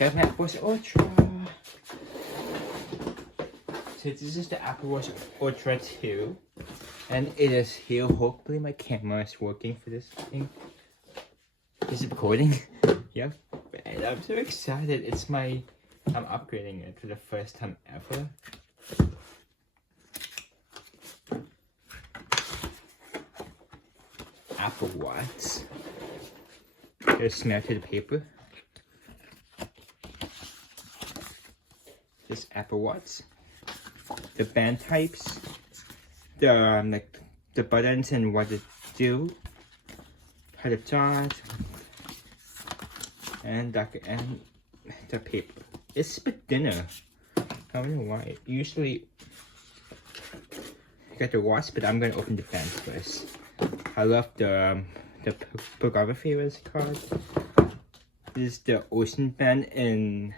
Got my Apple Watch Ultra. So this is the Apple Watch Ultra 2. And it is here. Hopefully my camera is working for this thing. Is it recording? Yep. And I'm so excited. I'm upgrading it for the first time ever. Apple Watch. There's smell to the paper. This Apple Watch. The band types. The the buttons and what it do. How to charge. And the paper. It's a bit thinner. I don't know why. Usually I got the watch, but I'm gonna open the band first. I love the photography was called. This is the Ocean band in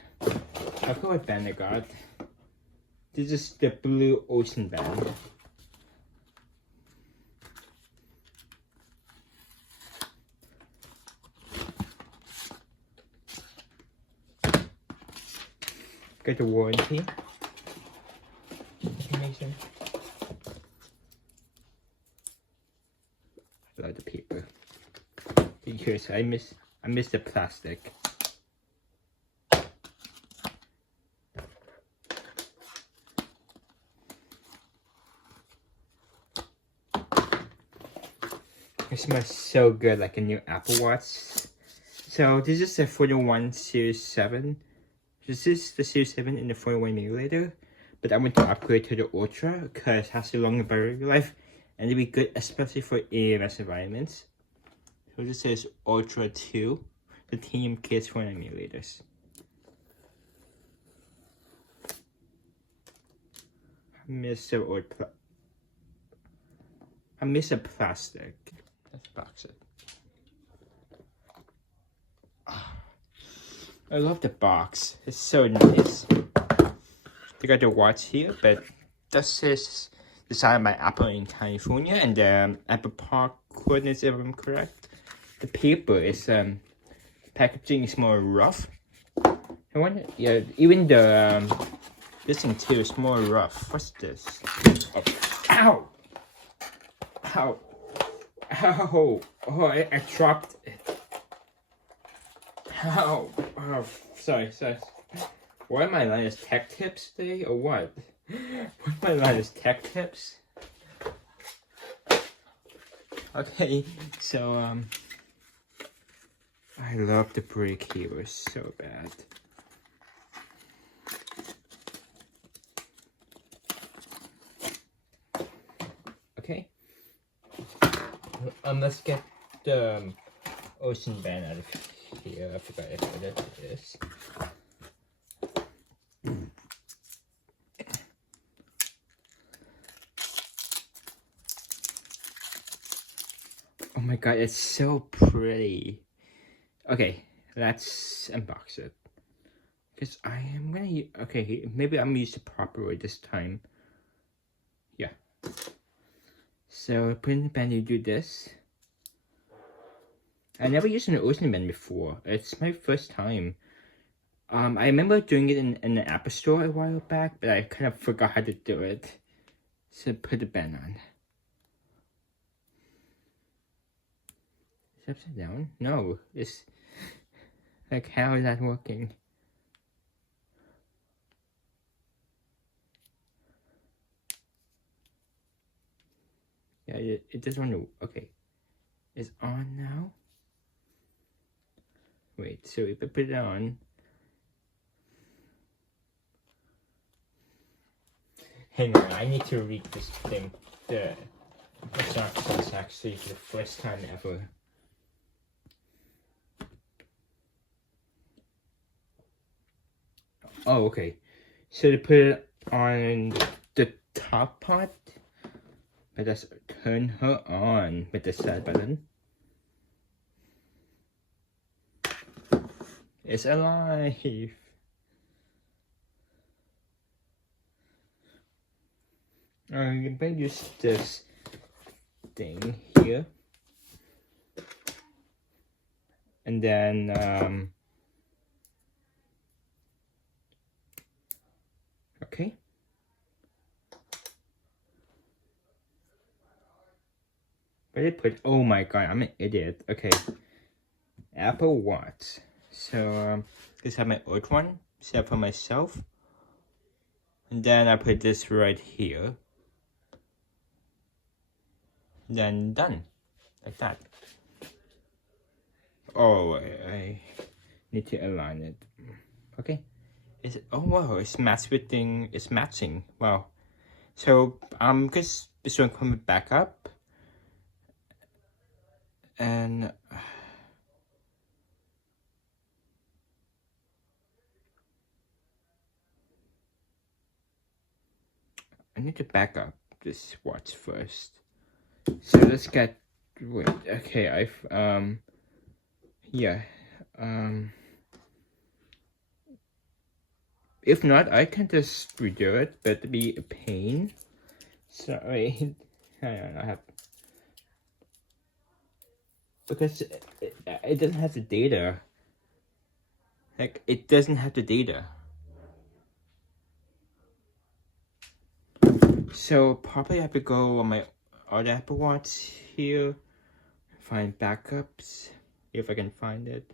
I forgot what band I got. This is the Blue Ocean band. Got the warranty information. I love the paper. Because I miss the plastic. It smells so good, like a new Apple Watch. So this is the 41 Series 7. This is the Series 7 in the 41mm, but I want to upgrade to the Ultra because it has a longer battery life and it'll be good especially for EMS environments. So this is Ultra 2, the Titanium case 49mm. I miss the plastic. Let's box it. I love the box. It's so nice. They got the watch here, but this is designed by Apple in California, and the Apple Park coordinates, if I'm correct. The paper is packaging is more rough. I wonder, yeah, even the this thing too is more rough. What's this? Oh. Ow! Ow! Ow! Oh, I dropped it. Ow! Oh, sorry. Why am I line as tech tips today, or what? Why am I line as tech tips? Okay, so I love the break here. It's so bad. Okay. Let's get the Ocean band out of here. I forgot what it is. Oh my god, it's so pretty. Okay, let's unbox it. Because I am gonna, okay, maybe I'm used the proper way this time. Yeah. So, put in the band, you do this. I never used an Ocean band before. It's my first time. I remember doing it in the Apple Store a while back, but I kind of forgot how to do it. So put the band on. Is it upside down? No, it's like, how is that working? Yeah, it doesn't want to. Okay, it's on now. Wait, so if I put it on. Hang on, I need to read this thing. The instructions actually for the first time ever. Oh, okay. So to put it on the top part, I just turn her on with the side button. It's alive. I'm gonna use this thing here. And then Okay. Where did I put? Oh my god, I'm an idiot. Okay. Apple Watch. So this is my old one, set for myself. And then I put this right here. Then done. Like that. Oh, I need to align it. Okay. Oh wow, it's matching. Wow. So because this one coming back up. And I need to back up this watch first. So let's get, wait, okay, yeah, if not, I can just redo it, but it'd be a pain. Sorry, I have, because it doesn't have the data. Like, it doesn't have the data. So probably I have to go on my other Apple Watch here, find backups, if I can find it.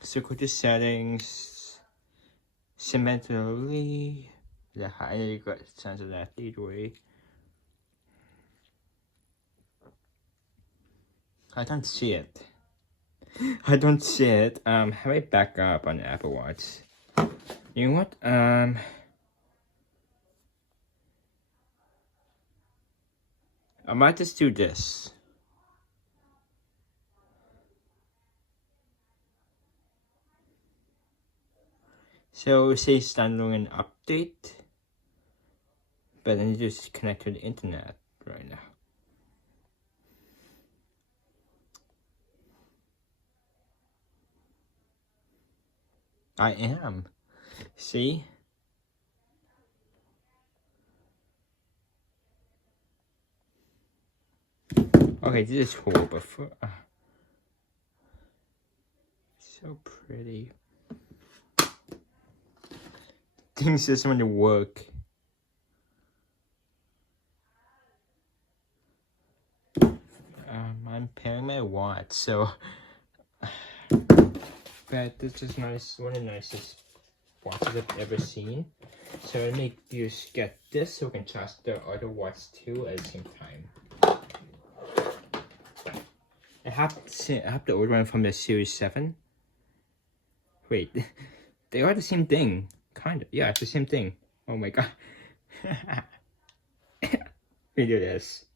So go to settings, symmetrically, I need to go sense of that either way. I don't see it. I don't see it. How do I back up on the Apple Watch? You know what? I might just do this. So it says standalone update, but then you just connect to the internet right now. I am. See? Okay, this is cool, but for so pretty. Things just want to work. I'm pairing my watch, so. But this is nice, one of the nicest watches I've ever seen. So I make you get this so we can charge the other watch too at the same time. I have the old one from the Series 7. Wait, they are the same thing. Kind of. Yeah, it's the same thing. Oh my god. We do this.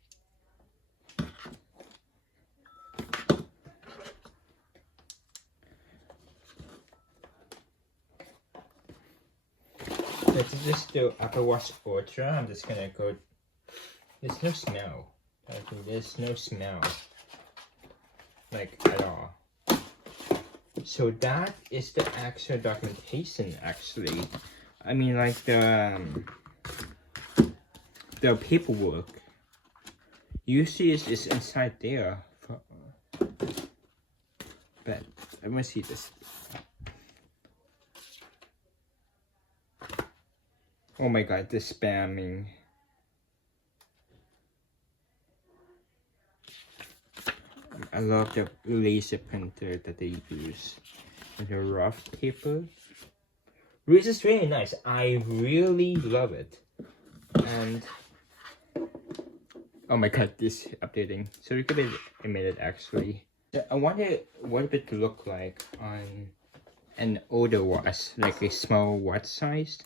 Let's just do Apple Watch Ultra. I'm just gonna go. There's no smell. There's no smell. Like, at all. So that is the actual documentation, actually. I mean, like the paperwork. Usually it's inside there. But I want to see this. Oh my god, the spamming. I love the laser printer that they use. And the rough paper. Which is really nice. I really love it. And oh my god, this updating. So we could be a minute actually. I wonder what it would look like on an older watch, like a small watch size.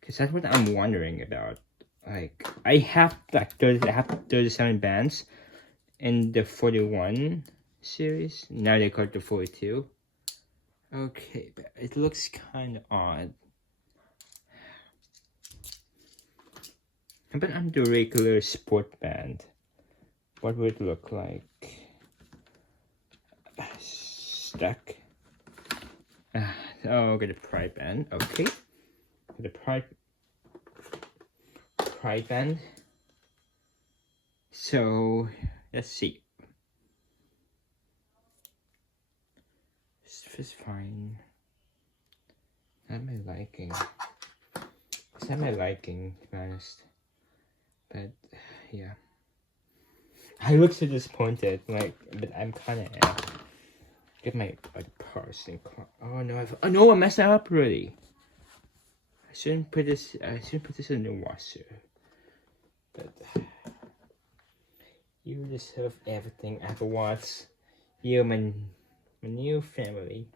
Because that's what I'm wondering about. Like, I have like 37 bands in the 41 series. Now they call it the 42. Okay, but it looks kind of odd. But on the regular sport band, what would it look like? Stuck. Oh, get a Pride band. Okay. The Pride band. So let's see. This is fine. Not my liking. It's not my liking, to be honest. But yeah, I look so disappointed. Like, but I'm kind of get my purse and oh no, oh no, I messed that up already. I shouldn't put this. I shouldn't put this in the washer. But you deserve everything I ever want. You, my new family.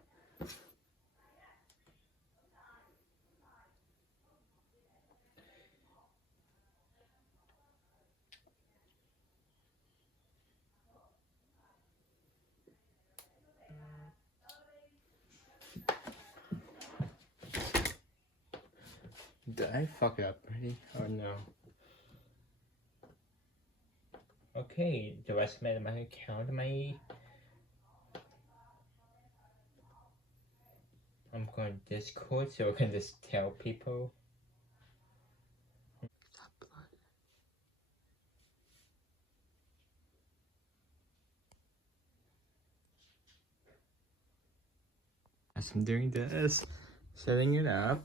Did I fuck up already? Oh no. Okay, the rest of my account, I'm going to Discord so I can just tell people. As I'm doing this, setting it up,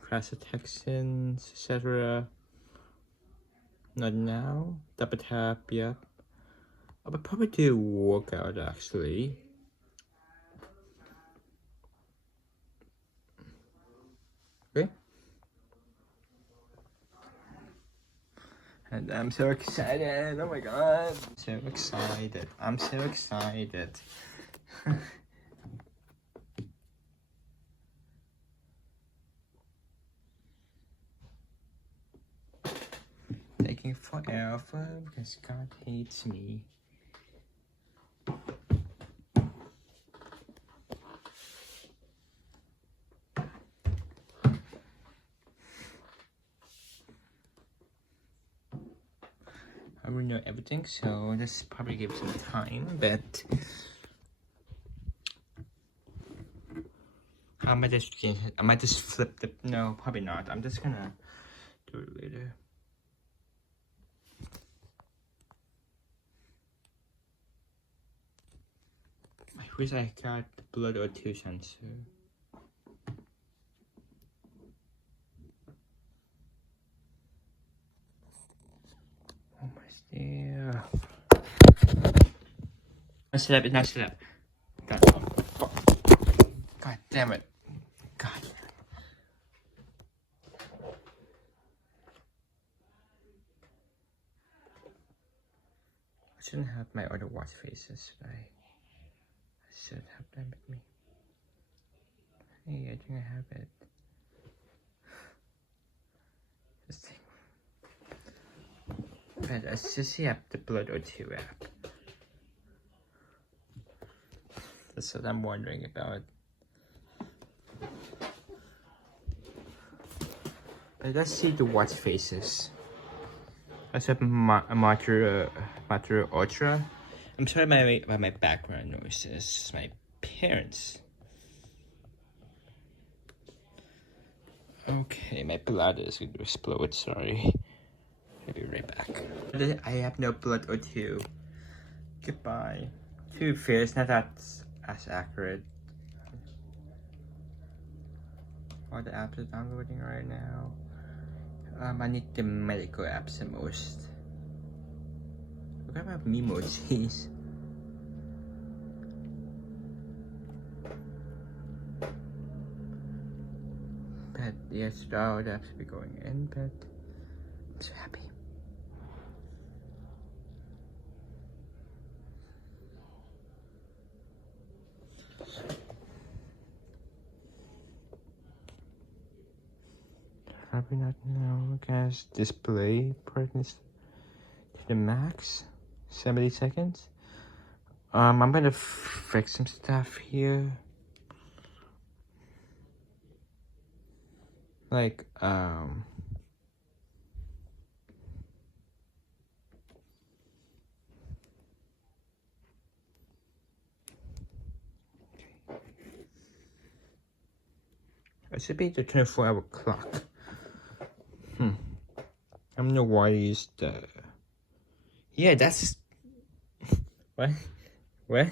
Clash of Texans, etc. Not now. Double tap, yep. I would probably do a workout actually. Okay. And I'm so excited. Oh my god. So excited. I'm so excited. Taking forever because God hates me. I already know everything, so this probably gives some time, but I might just flip the, no, probably not. I'm just gonna do it later. I wish I got the blood or two sensor. Almost there. Not set up, not set up. God damn it. God. I shouldn't have my other watch faces, but I should have them with me. Hey, I think I have it. This thing. But I just have the blood or two app. That's what I'm wondering about. But let's see the watch faces. Let's have Mater Ultra. I'm sorry about my background noises. My parents. Okay, my blood is going to explode. Sorry. I'll be right back. I have no blood or two. Goodbye. To be fair, it's not that as accurate. All the apps are downloading right now. I need the medical apps the most. Look at my Memojis. But yes, all the apps will be going in, but I'm so happy. Probably not now, guys. Display brightness to the max. 70 seconds. I'm gonna fix some stuff here. Like, it should be the 24-hour clock. I don't know why I used the... Yeah, that's... What? What?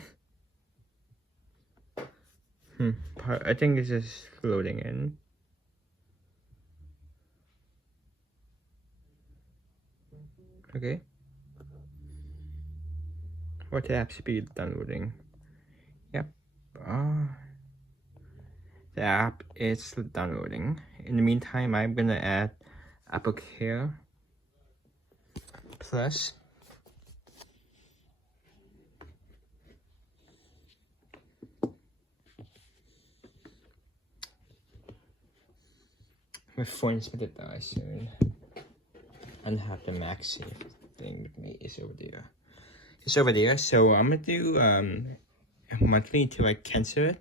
I think it's just loading in. Okay. What app speed downloading? Yep. The app is downloading. In the meantime, I'm gonna add Apple Care Plus. My phone is gonna die soon. And have the Maxi thing with me is over there. It's over there, so I'm gonna do monthly until I cancel it.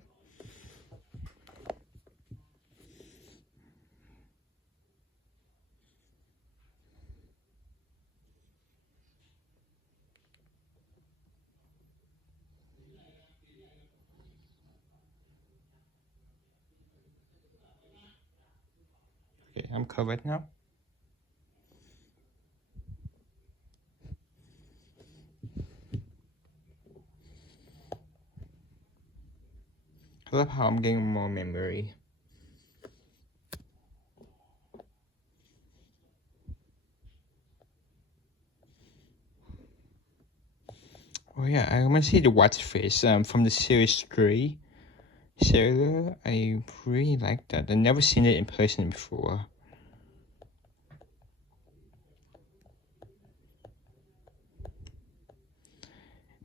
Okay, I'm covered now. I love how I'm getting more memory. Oh yeah, I want to see the watch face from the series 3. Sailor, I really like that. I've never seen it in person before.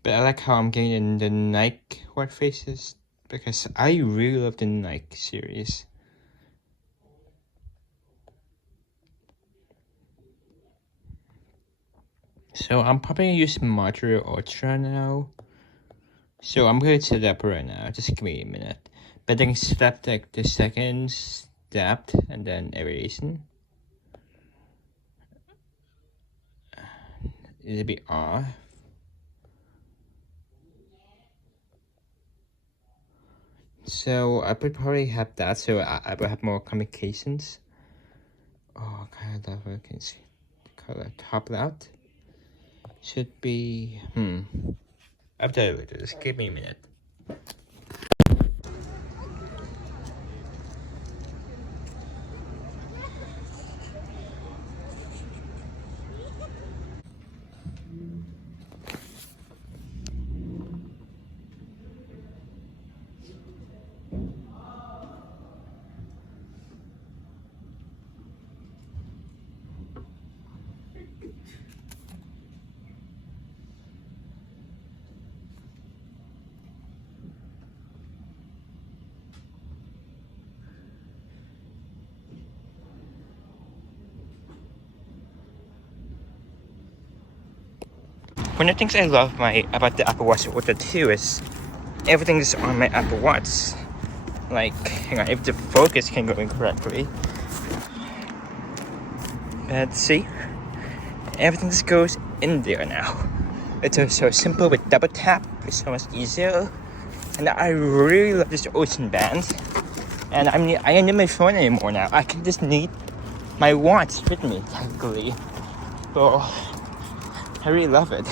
But I like how I'm getting the Nike watch faces because I really love the Nike series. So I'm probably using Modro Ultra now. So I'm going to set it up right now. Just give me a minute. But then step like the seconds, depth, and then aeration. It'll be off. So I would probably have that, so I will have more communications. Oh, kind of love it. Can see the color top out. Should be I'll tell you later. Just give me a minute. One of the things I love about the Apple Watch Ultra 2 is everything is on my Apple Watch. Like, hang on, if the focus can go incorrectly. Let's see. Everything just goes in there now. It's so simple with double tap. It's so much easier. And I really love this Ocean Band. And I don't need my phone anymore now. I can just need my watch with me, technically. So, I really love it.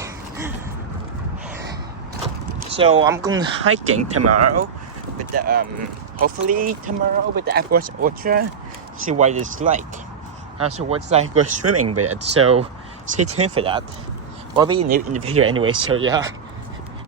So I'm going hiking tomorrow with the hopefully tomorrow with the Apple Watch Ultra. See what it's like. Also, what's like go swimming with it. So stay tuned for that. We'll be in the video anyway. So yeah.